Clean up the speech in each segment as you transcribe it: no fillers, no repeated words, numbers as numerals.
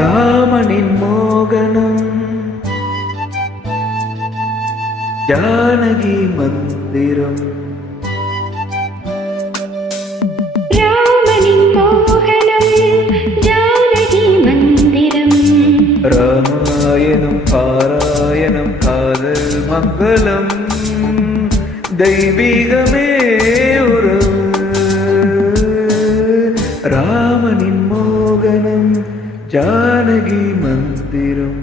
ராமனின் மோகனம் ஜானகி மந்திரம். ராமனின் மோகனம் ஜானகி மந்திரம். ராமாயணம் பாராயணம் காதல் மங்களம் தெய்வீகமே உறவு. ராமனின் மோகனம் ஜானகி மந்திரம்.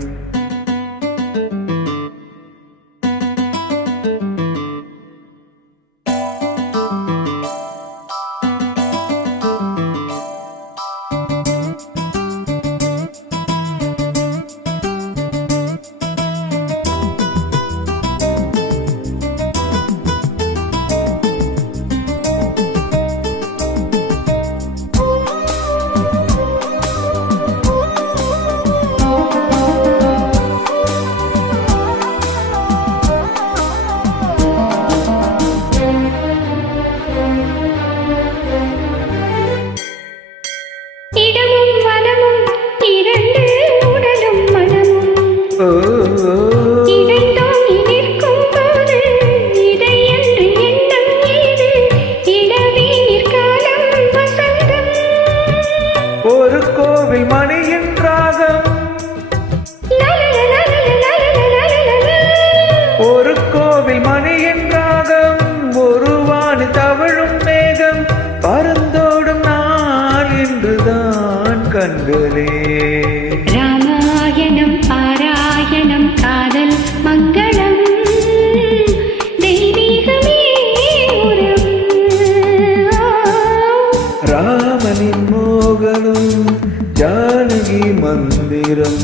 ஒரு கோவில் மணியின் ராகம், ஒரு கோவில் மணியின் ராகம், ஒரு வானி தவழும் மேகம், பறந்தோடும் நான் என்றுதான் கண்களே. ராமாயணம் பாராயணம் காதல் மங்களம் தெய்வீகமே உறவு. ராமனின் மோகனம் ஜானகி மந்திரம்.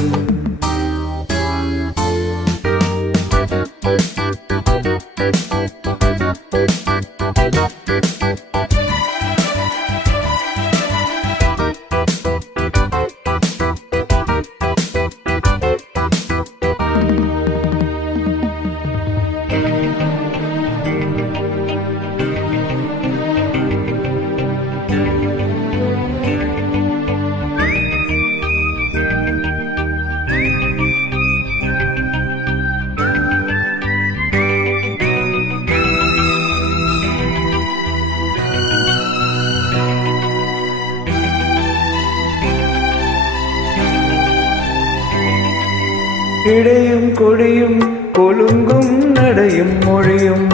இடையும் கொடியும் கொலுங்கும் நடையும் மொழியும்,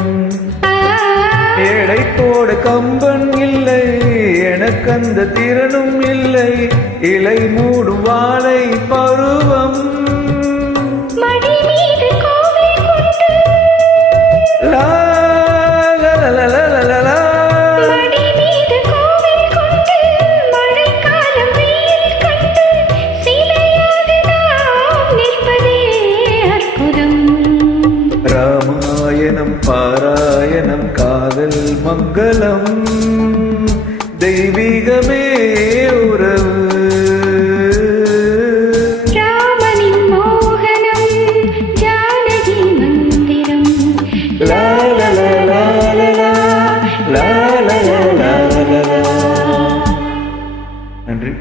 எடை போட கம்பன் இல்லை எனக்கு அந்த திறனும் இல்லை. இலை மூடும் வாழை பருவம் ராமாயணம் பாராயணம் காதல் மங்களம் தெய்வீகமே உறவு. ராமனின் மோகனம் ஜானகி மந்திரம். லா லா லா லா லா லா லா லா லா லா. நன்றி.